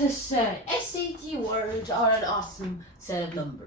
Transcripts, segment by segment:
to say, SAT words are an awesome set of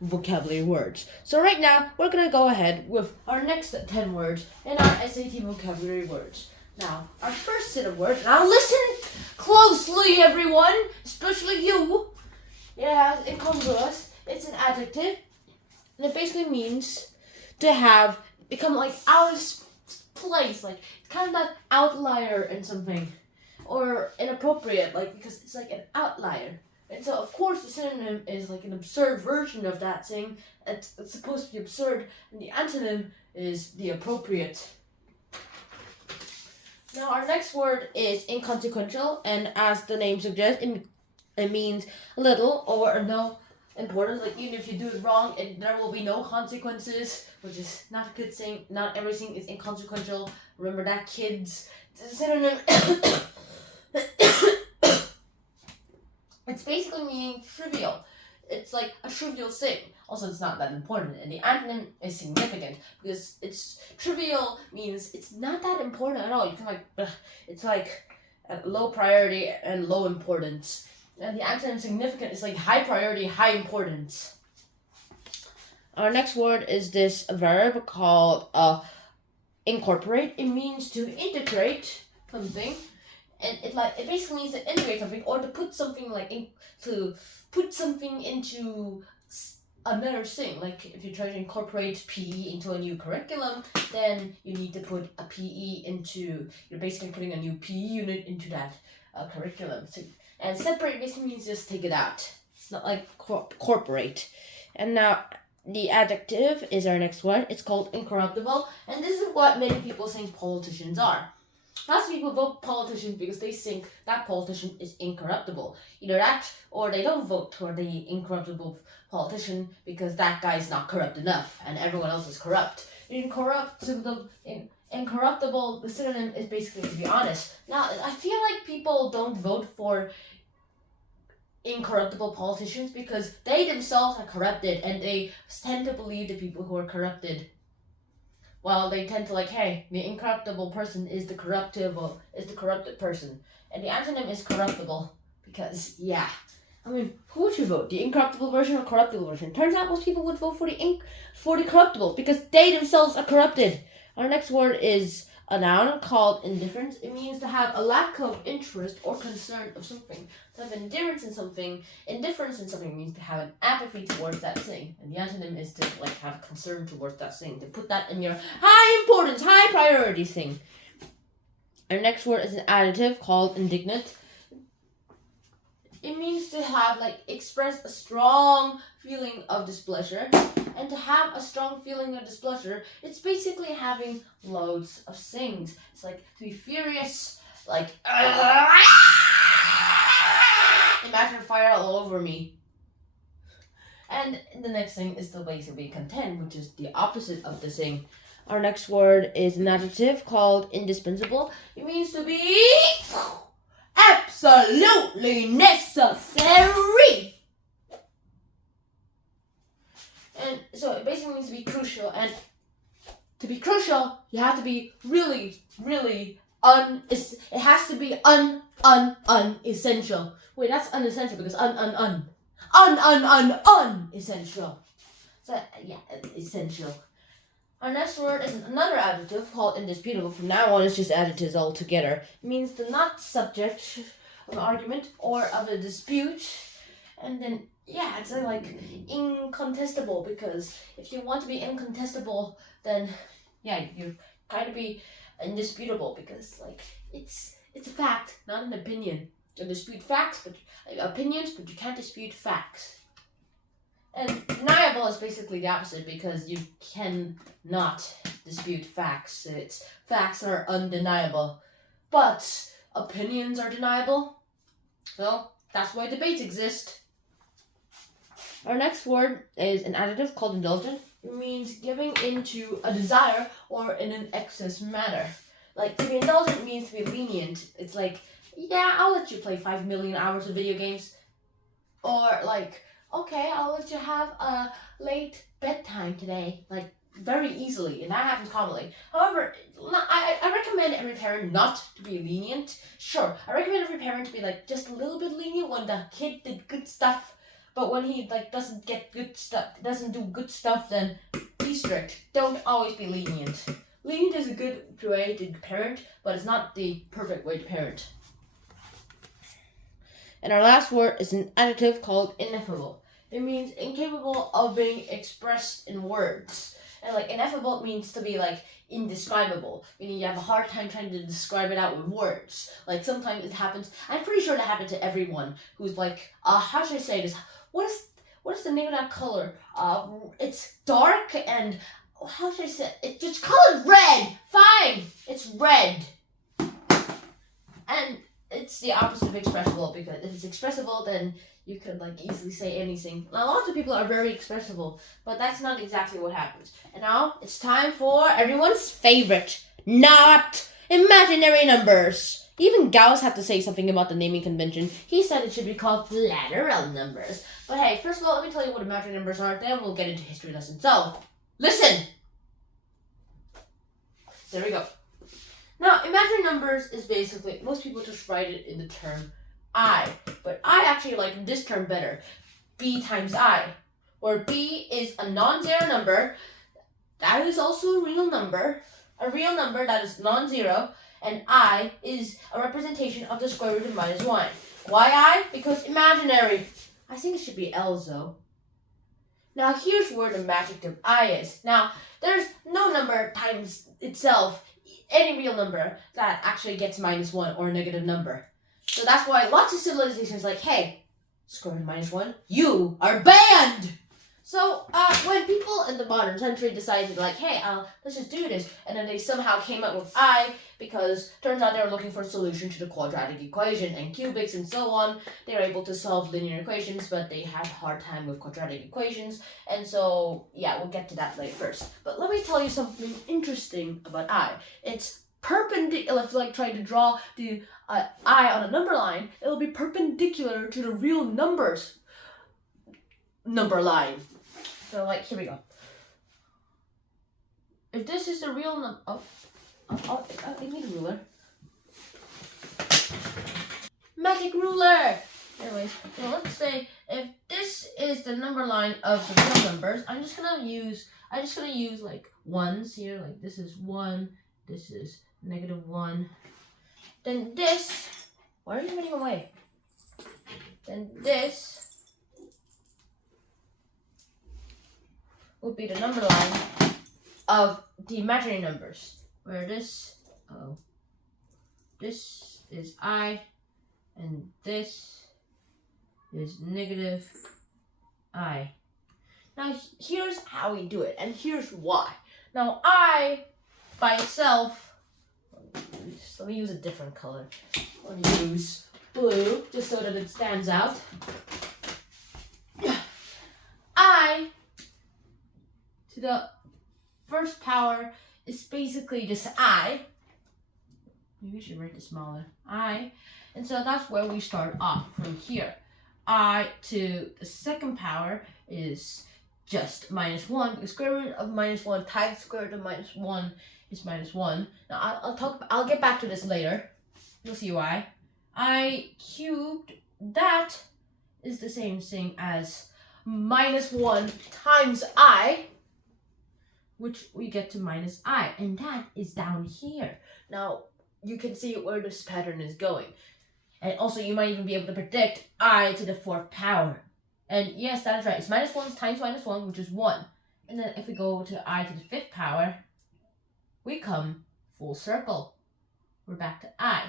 vocabulary words. So right now, we're going to go ahead with our next 10 words in our SAT vocabulary words. Now, our first set of words, now listen closely everyone, especially you. Yeah, incongruous. It's an adjective, and it basically means to become like out of place, like kind of that outlier in something. Or inappropriate, because it's like an outlier. And so, of course, the synonym is like an absurd version of that thing. It's supposed to be absurd, and the antonym is the appropriate. Now, our next word is inconsequential, and as the name suggests, it means little or no importance. Like, even if you do it wrong, there will be no consequences, which is not a good thing. Not everything is inconsequential. Remember that, kids. The synonym... It's basically meaning trivial. It's like a trivial thing. Also, it's not that important. And the antonym is significant because it's trivial means it's not that important at all. You can it's like low priority and low importance. And the antonym significant is like high priority, high importance. Our next word is this verb called incorporate. It means to integrate something. And it basically means to integrate something or to put something into another thing. Like if you're trying to incorporate PE into a new curriculum, then you need to put a PE into. You're basically putting a new PE unit into that curriculum. So, and separate basically means just take it out. It's not like incorporate. And now the adjective is our next one. It's called incorruptible, and this is what many people think politicians are. Lots of people vote politicians because they think that politician is incorruptible. Either that, or they don't vote for the incorruptible politician because that guy's not corrupt enough and everyone else is corrupt. Incorruptible, the synonym is basically to be honest. Now, I feel like people don't vote for incorruptible politicians because they themselves are corrupted and they tend to believe the people who are corrupted. Well, they tend to hey, the incorruptible person is the corrupted person. And the antonym is corruptible. Because, yeah. Who would you vote? The incorruptible version or corruptible version? Turns out most people would vote for the corruptible because they themselves are corrupted. Our next word is a noun called indifference. It means to have a lack of interest or concern of something. To have indifference in something means to have an apathy towards that thing. And the antonym is to have concern towards that thing. To put that in your high importance, high priority thing. Our next word is an adjective called indignant. It means to have express a strong feeling of displeasure. And to have a strong feeling of displeasure, it's basically having loads of things. It's to be furious, imagine fire all over me. And the next thing is to basically content, which is the opposite of the thing. Our next word is an adjective called indispensable. It means to be absolutely necessary. And so it basically means to be crucial. And to be crucial, you have to be really, really it has to be unessential. Wait, that's unessential because unessential. So yeah, essential. Our next word is another adjective called indisputable. From now on, it's just adjectives altogether. It means the not subject of an argument or of a dispute. And then, yeah, it's incontestable, because if you want to be incontestable, then, yeah, you kind of be indisputable, because, it's a fact, not an opinion. You can dispute facts, opinions, but you can't dispute facts. And deniable is basically the opposite, because you cannot dispute facts. Facts are undeniable, but opinions are deniable. So that's why debates exist. Our next word is an adjective called indulgent. It means giving into a desire or in an excess manner. To be indulgent means to be lenient. It's yeah, I'll let you play 5 million hours of video games. Or okay, I'll let you have a late bedtime today. very easily, and that happens commonly. However, I recommend every parent not to be lenient. Sure, I recommend every parent to be like just a little bit lenient when the kid did good stuff, but when he like doesn't get good stuff, doesn't do good stuff, then be strict. Don't always be lenient. Lenient is a good way to parent, but it's not the perfect way to parent. And our last word is an adjective called ineffable. It means incapable of being expressed in words. And like ineffable means to be like indescribable, meaning you have a hard time trying to describe it out with words. Like sometimes it happens. I'm pretty sure that happened to everyone who's like, how should I say this? What is the name of that color? It's dark and how should I say it? It's just colored red. Fine, it's red. And it's the opposite of expressible, because if it's expressible, then you could like easily say anything. Now, lots of people are very expressible, but that's not exactly what happens. And now it's time for everyone's favorite, not imaginary numbers. Even Gauss had to say something about the naming convention. He said it should be called lateral numbers. But hey, first of all, let me tell you what imaginary numbers are, then we'll get into history lesson. So, listen! There we go. Now, imaginary numbers is basically, most people just write it in the term I, but I actually like this term better, b times I, where b is a non-zero number, that is also a real number that is non-zero, and I is a representation of the square root of minus 1. Why I? Because imaginary. I think it should be L though. Now here's where the magic of I is. Now, there's no number times itself, any real number that actually gets minus 1 or a negative number. So that's why lots of civilizations like, hey, square root of minus 1, you are banned! So when people in the modern century decided like, hey, let's just do this, and then they somehow came up with I, because turns out they were looking for a solution to the quadratic equation and cubics and so on. They were able to solve linear equations, but they had a hard time with quadratic equations, and so yeah, we'll get to that later first. But let me tell you something interesting about I. It's perpendicular. If like trying to draw the I on a number line, it'll be perpendicular to the real numbers number line. So like, here we go. If this is the real number, I need a ruler. Magic ruler! Anyways, so let's say if this is the number line of the real numbers, I'm just gonna use like ones here, like this is 1, this is -1. Then this, why are you running away? Then this would be the number line of the imaginary numbers, where this is I, and this is negative I. Now here's how we do it, and here's why. Now I, by itself, let me use a different color. Let me use blue, just so that it stands out. I to the first power is basically just I. Maybe I should write this smaller. I. And so that's where we start off from here. I to the second power is just -1, because square root of -1 times square root of -1 is -1. Now I'll get back to this later. You'll see why. I cubed, that is the same thing as -1 times I, which we get to -I, and that is down here. Now, you can see where this pattern is going. And also, you might even be able to predict I to the 4th power. And yes, that is right. It's -1 times -1, which is 1. And then if we go to I to the 5th power, we come full circle. We're back to I.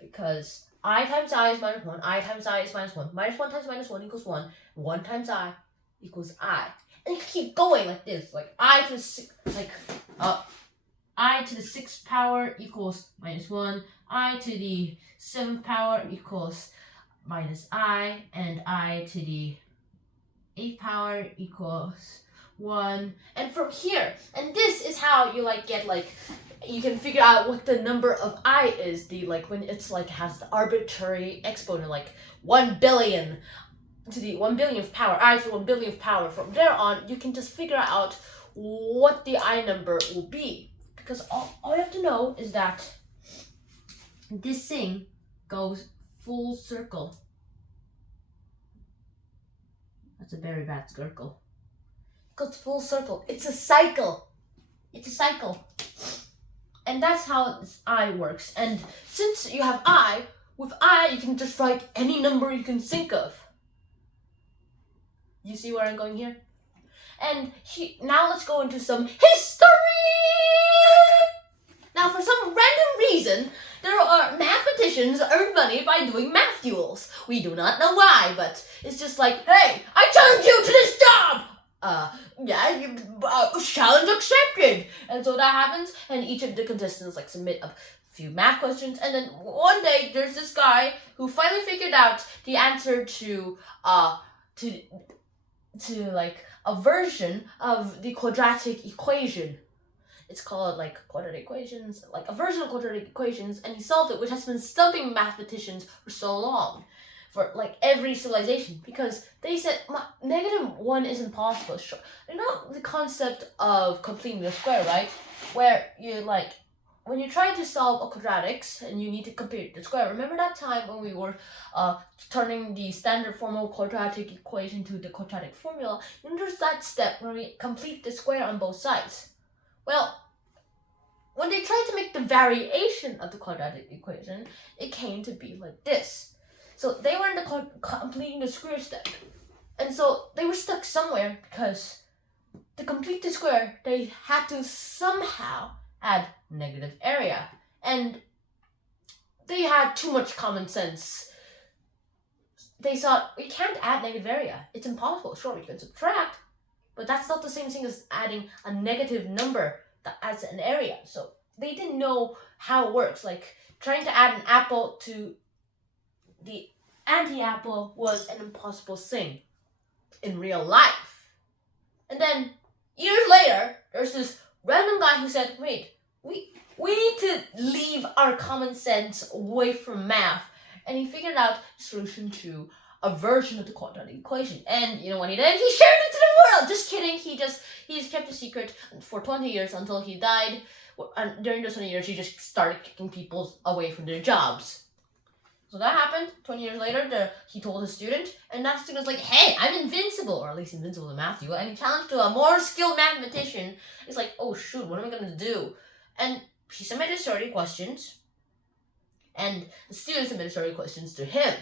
Because I times I is -1, I times I is -1, -1 times -1 equals 1, 1 times I equals I. And you keep going like this, like I to the I to the 6th power equals -1, I to the 7th power equals -I, and I to the 8th power equals 1. And from here, and this is how you like get like, you can figure out what the number of I is, the like when it's like has the arbitrary exponent, like 1 billion to the 1 billionth power, I to the 1 billionth power. From there on, you can just figure out what the I number will be. Because all you have to know is that this thing goes full circle. That's a very bad circle. It goes full circle. It's a cycle. It's a cycle. And that's how this I works. And since you have I, with I you can just write any number you can think of. You see where I'm going here? And now let's go into some history! Now for some random reason, there are mathematicians earn money by doing math duels. We do not know why, but it's just like, hey, I challenge you to this job! Challenge accepted! And so that happens, and each of the contestants like submit a few math questions, and then one day there's this guy who finally figured out the answer to like a version of the quadratic equation. It's called like quadratic equations, like a version of quadratic equations, and he solved it, which has been stumping mathematicians for so long, for like every civilization, because they said -1 is impossible. Sure, you know the concept of completing the square, right? Where you like when you try to solve a quadratics and you need to complete the square. Remember that time when we were turning the standard form of quadratic equation to the quadratic formula? You know, there's that step where we complete the square on both sides. Well, when they tried to make the variation of the quadratic equation, it came to be like this. So they were in the completing the square step. And so they were stuck somewhere because to complete the square, they had to somehow add negative area. And they had too much common sense. They thought, we can't add negative area. It's impossible. Sure, we can subtract, but that's not the same thing as adding a negative number that adds an area. So they didn't know how it works. Like trying to add an apple to the anti-apple was an impossible thing in real life. And then years later, there's this random guy who said, wait, we need to leave our common sense away from math. And he figured out the solution to a version of the quadratic equation. And you know what he did? He shared it to the world! Just kidding. He's kept a secret for 20 years until he died. And during those 20 years, he just started kicking people away from their jobs. So that happened. 20 years later, he told his student, and that student was like, hey, I'm invincible, or at least invincible in math duel. And he challenged to a more skilled mathematician. It's like, oh shoot, what am I going to do? And he submitted 30 questions, and the student submitted 30 questions to him.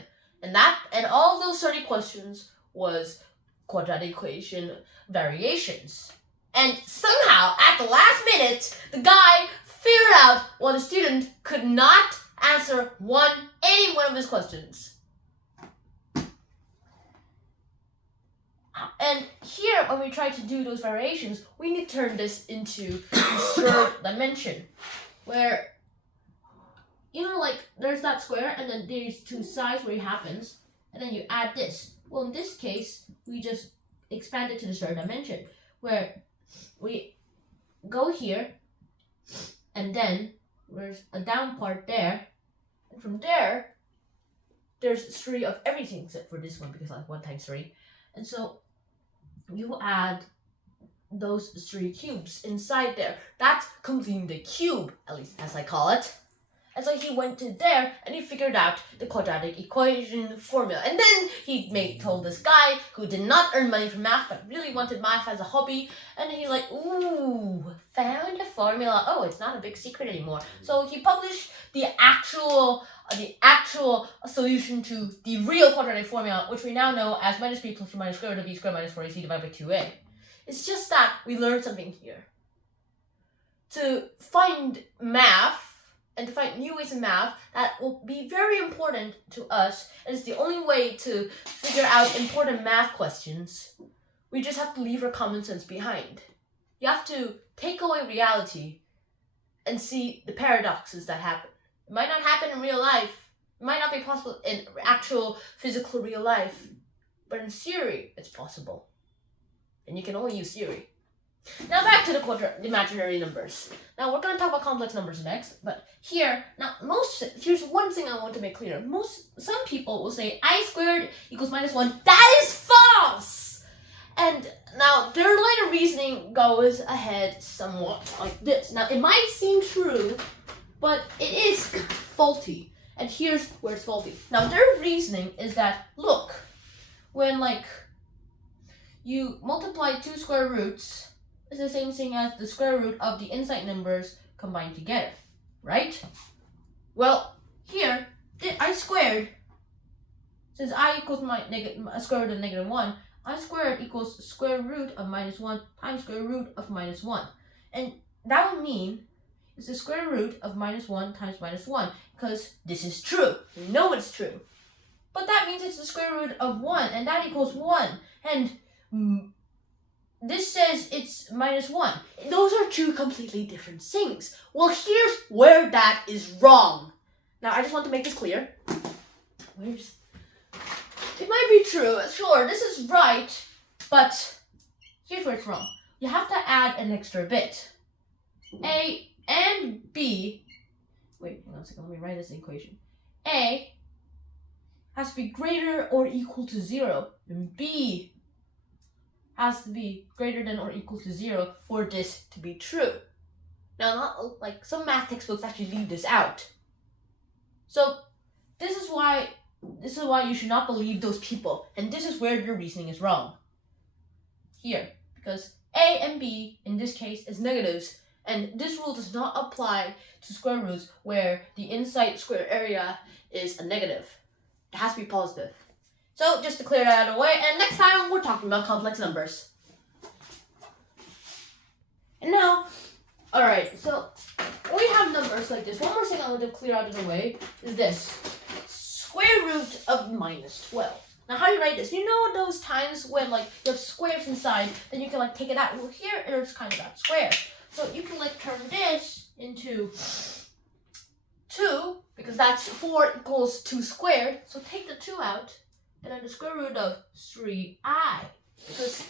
And all those 30 questions was quadratic equation variations. And somehow, at the last minute, the guy figured out what the student could not answer any one of his questions. And here, when we try to do those variations, we need to turn this into the third dimension, where, you know, like, there's that square, and then there's two sides where it happens, and then you add this. Well, in this case, we just expand it to the third dimension, where we go here, and then there's a down part there, and from there, there's 3 of everything except for this one, because I like 1 times 3. And so you add those 3 cubes inside there. That's completing the cube, at least as I call it. And so he went to there and he figured out the quadratic equation formula. And then he told this guy who did not earn money from math but really wanted math as a hobby. And he's like, ooh, found a formula. Oh, it's not a big secret anymore. So he published the actual solution to the real quadratic formula, which we now know as minus b plus or minus square root of b squared minus 4ac divided by 2a. It's just that we learned something here. To find math, and to find new ways in math that will be very important to us, and it's the only way to figure out important math questions, we just have to leave our common sense behind. You have to take away reality and see the paradoxes that happen. It might not happen in real life. It might not be possible in actual physical real life. But in theory, it's possible. And you can only use theory. Now back to the imaginary numbers. Now we're going to talk about complex numbers next, but here's one thing I want to make clear. Some people will say I squared equals minus 1. That is false! And now their line of reasoning goes ahead somewhat like this. Now it might seem true, but it is faulty. And here's where it's faulty. Now their reasoning is that, look, when like you multiply two square roots, it's the same thing as the square root of the inside numbers combined together, right? Well, here, I squared, since I equals my square root of -1, I squared equals square root of -1 times square root of -1. And that would mean it's the square root of -1 times -1, because this is true. We know it's true. But that means it's the square root of 1, and that equals 1. And this says it's -1. Those are two completely different things. Well, here's where that is wrong. Now, I just want to make this clear. It might be true, sure, this is right, but here's where it's wrong. You have to add an extra bit. A and B, wait, hang on a second, let me write this equation. A has to be greater or equal to 0, and B has to be greater than or equal to 0 for this to be true. Now, not like some math textbooks actually leave this out. So this is why you should not believe those people, and this is where your reasoning is wrong. Here, because A and B in this case is negatives, and this rule does not apply to square roots where the inside square area is a negative. It has to be positive. So just to clear that out of the way, and next time we're talking about complex numbers. And now, alright, so when we have numbers like this, one more thing I want to clear out of the way is this. Square root of -12. Now how do you write this? You know those times when like you have squares inside, then you can like take it out. Well, here it's kind of that square. So you can like turn this into 2, because that's 4 equals 2 squared. So take the 2 out, and then the square root of 3i. Because,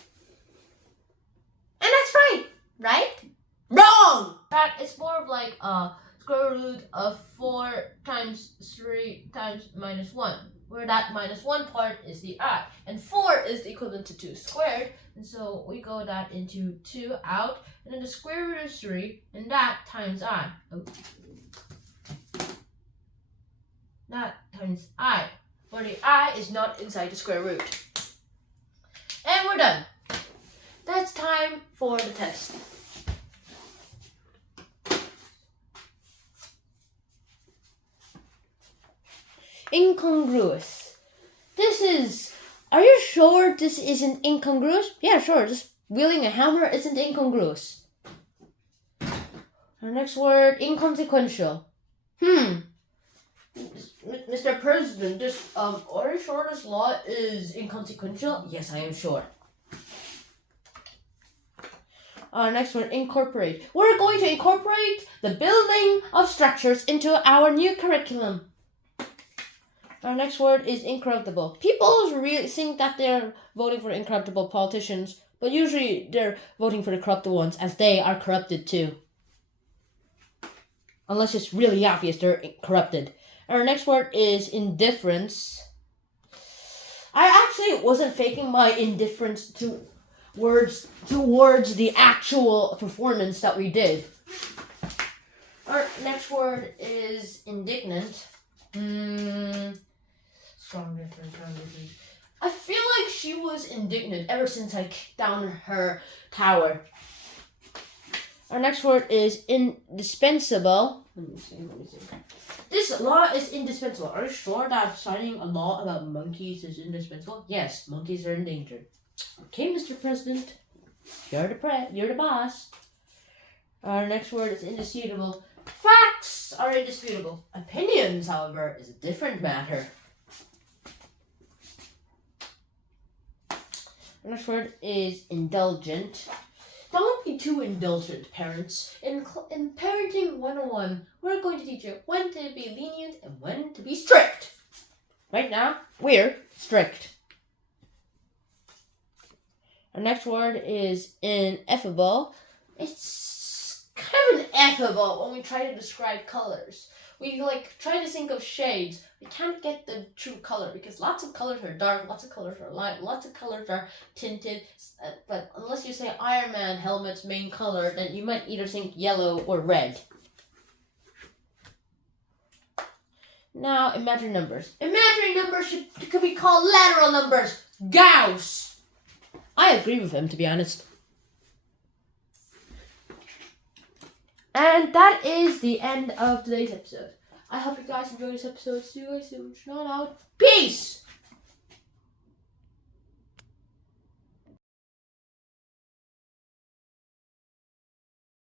and that's right, right? Wrong! In fact, it's more of like square root of 4 times 3 times -1, where that -1 part is the I, and 4 is the equivalent to 2 squared, and so we go that into 2 out, and then the square root of 3, and that times I. Oh. That times I, where the I is not inside the square root. And we're done. That's time for the test. Incongruous. Are you sure this isn't incongruous? Yeah, sure, just wielding a hammer isn't incongruous. Our next word, inconsequential. Mr. President, are you sure this law is inconsequential? Yes, I am sure. Next word, incorporate. We're going to incorporate the building of structures into our new curriculum. Our next word is incorruptible. People really think that they're voting for incorruptible politicians, but usually they're voting for the corrupted ones, as they are corrupted too. Unless it's really obvious they're corrupted. Our next word is indifference. I actually wasn't faking my indifference towards the actual performance that we did. Our next word is indignant. Strong difference. I feel like she was indignant ever since I kicked down her tower. Our next word is indispensable. Let me see. This law is indispensable. Are you sure that signing a law about monkeys is indispensable? Yes, monkeys are endangered. Okay, Mr. President, you're the boss. Our next word is indisputable. Facts are indisputable. Opinions, however, is a different matter. Our next word is indulgent. Don't be too indulgent, parents. In Parenting 101, we're going to teach you when to be lenient and when to be strict. Right now, we're strict. Our next word is ineffable. It's kind of ineffable when we try to describe colors. we try to think of shades. We can't get the true color because lots of colors are dark, lots of colors are light, lots of colors are tinted. But unless you say Iron Man helmet's main color, then you might either think yellow or red. Now, imaginary numbers. Imaginary numbers could be called lateral numbers. Gauss. I agree with him, to be honest. And that is the end of today's episode. I hope you guys enjoyed this episode. See you guys soon. Shout out. Peace!